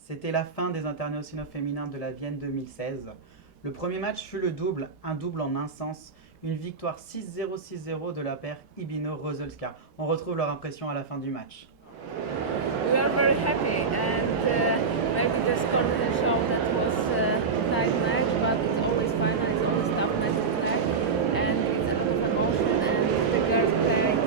C'était la fin des internationaux féminins de la Vienne 2016. Le premier match fut le double, un double en un sens, une victoire 6-0 6-0 de la paire Ibino-Rozelska. On retrouve leur impression à la fin du match. We are very happy and maybe the score didn't show that it was a tight match, but it's always fun and it's always tough match to play and it's a lot of emotion and the girls played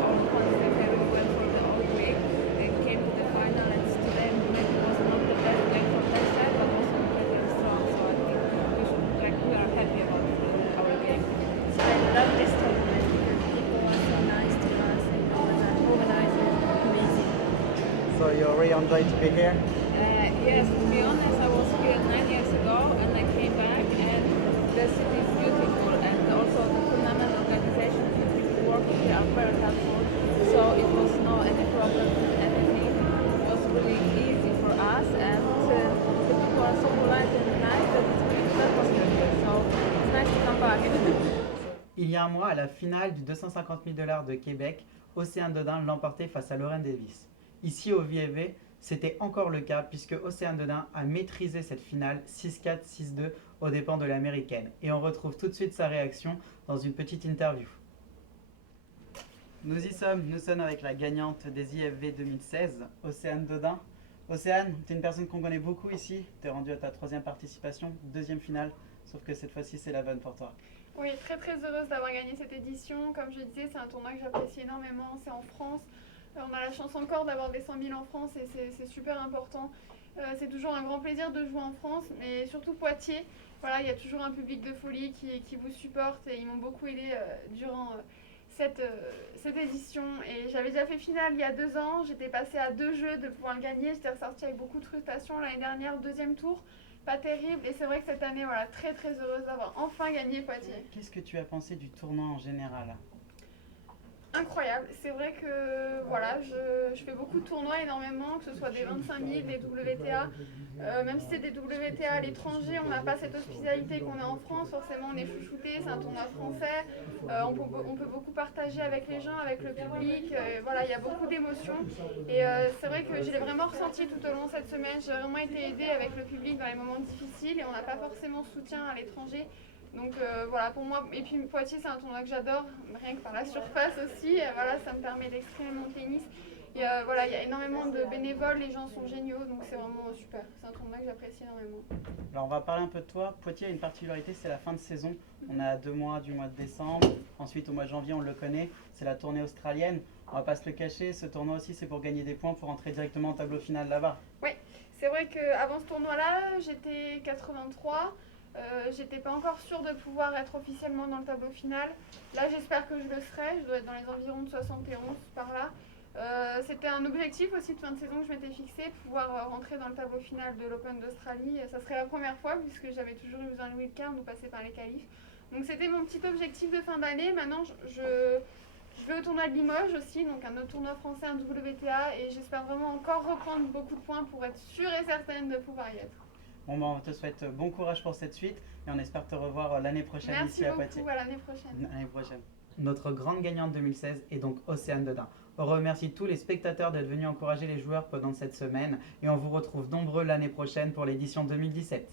all confident very well for the whole week and came to the final and today maybe was not the best game for their side but also very strong, so I think we are happy about our game. So I love this tournament because people are so nice to us and organizers are amazing. So you really enjoyed to be here? Yes, to be honest, I was here 9 years ago and I came back and the city is beautiful and also the tournament organization, the people working here are very helpful, so it was no any problem with anything. It was really easy for us and the people are so polite and nice that it's really welcome here, so it's nice to come back. Il y a un mois, à la finale du 250 000 $ de Québec, Océane Dodin l'emportait face à Lauren Davis. Ici au VFV, c'était encore le cas puisque Océane Dodin a maîtrisé cette finale 6-4, 6-2 aux dépens de l'américaine. Et on retrouve tout de suite sa réaction dans une petite interview. Nous y sommes, nous sommes avec la gagnante des IFV 2016, Océane Dodin. Océane, tu es une personne qu'on connaît beaucoup ici, tu es rendue à ta 3e participation, 2e finale, sauf que cette fois-ci c'est la bonne pour toi. Oui, très très heureuse d'avoir gagné cette édition. Comme je disais, c'est un tournoi que j'apprécie énormément, c'est en France. On a la chance encore d'avoir des 100 000 en France et c'est super important. C'est toujours un grand plaisir de jouer en France, mais surtout Poitiers. Voilà, il y a toujours un public de folie qui vous supporte et ils m'ont beaucoup aidé durant cette édition. Et j'avais déjà fait finale il y a 2 ans, j'étais passée à 2 jeux de pouvoir le gagner. J'étais ressortie avec beaucoup de frustration l'année dernière, au 2e tour. Pas terrible, et c'est vrai que cette année, voilà, très très heureuse d'avoir enfin gagné Poitiers. Qu'est-ce que tu as pensé du tournoi en général ? Incroyable, c'est vrai que voilà, je fais beaucoup de tournois énormément, que ce soit des 25 000, des WTA, même si c'est des WTA à l'étranger, on n'a pas cette hospitalité qu'on a en France, forcément on est chouchouté, c'est un tournoi français, on peut beaucoup partager avec les gens, avec le public, voilà, il y a beaucoup d'émotions et c'est vrai que je l'ai vraiment ressenti tout au long de cette semaine, j'ai vraiment été aidée avec le public dans les moments difficiles et on n'a pas forcément de soutien à l'étranger. Donc voilà, pour moi, et puis Poitiers c'est un tournoi que j'adore, rien que par la surface aussi, et voilà, ça me permet d'exprimer mon tennis. Et voilà, il y a énormément de bénévoles, les gens sont géniaux, donc c'est vraiment super. C'est un tournoi que j'apprécie énormément. Alors on va parler un peu de toi. Poitiers a une particularité, c'est la fin de saison. On a 2 mois du mois de décembre, ensuite au mois de janvier on le connaît, c'est la tournée australienne. On va pas se le cacher, ce tournoi aussi c'est pour gagner des points, pour entrer directement au tableau final là-bas. Oui, c'est vrai qu'avant ce tournoi-là, j'étais 83. J'étais pas encore sûre de pouvoir être officiellement dans le tableau final. Là, j'espère que je le serai. Je dois être dans les environs de 71 par là. C'était un objectif aussi de fin de saison que je m'étais fixé, pouvoir rentrer dans le tableau final de l'Open d'Australie. Ça serait la première fois puisque j'avais toujours eu besoin de wildcard ou passer par les qualifs. Donc c'était mon petit objectif de fin d'année. Maintenant, je vais au tournoi de Limoges aussi, donc un autre tournoi français, un WTA, et j'espère vraiment encore reprendre beaucoup de points pour être sûre et certaine de pouvoir y être. Bon, ben, on te souhaite bon courage pour cette suite et on espère te revoir l'année prochaine ici à Poitiers. Merci beaucoup, à l'année prochaine. L'année prochaine. Notre grande gagnante 2016 est donc Océane Dodin. On remercie tous les spectateurs d'être venus encourager les joueurs pendant cette semaine et on vous retrouve nombreux l'année prochaine pour l'édition 2017.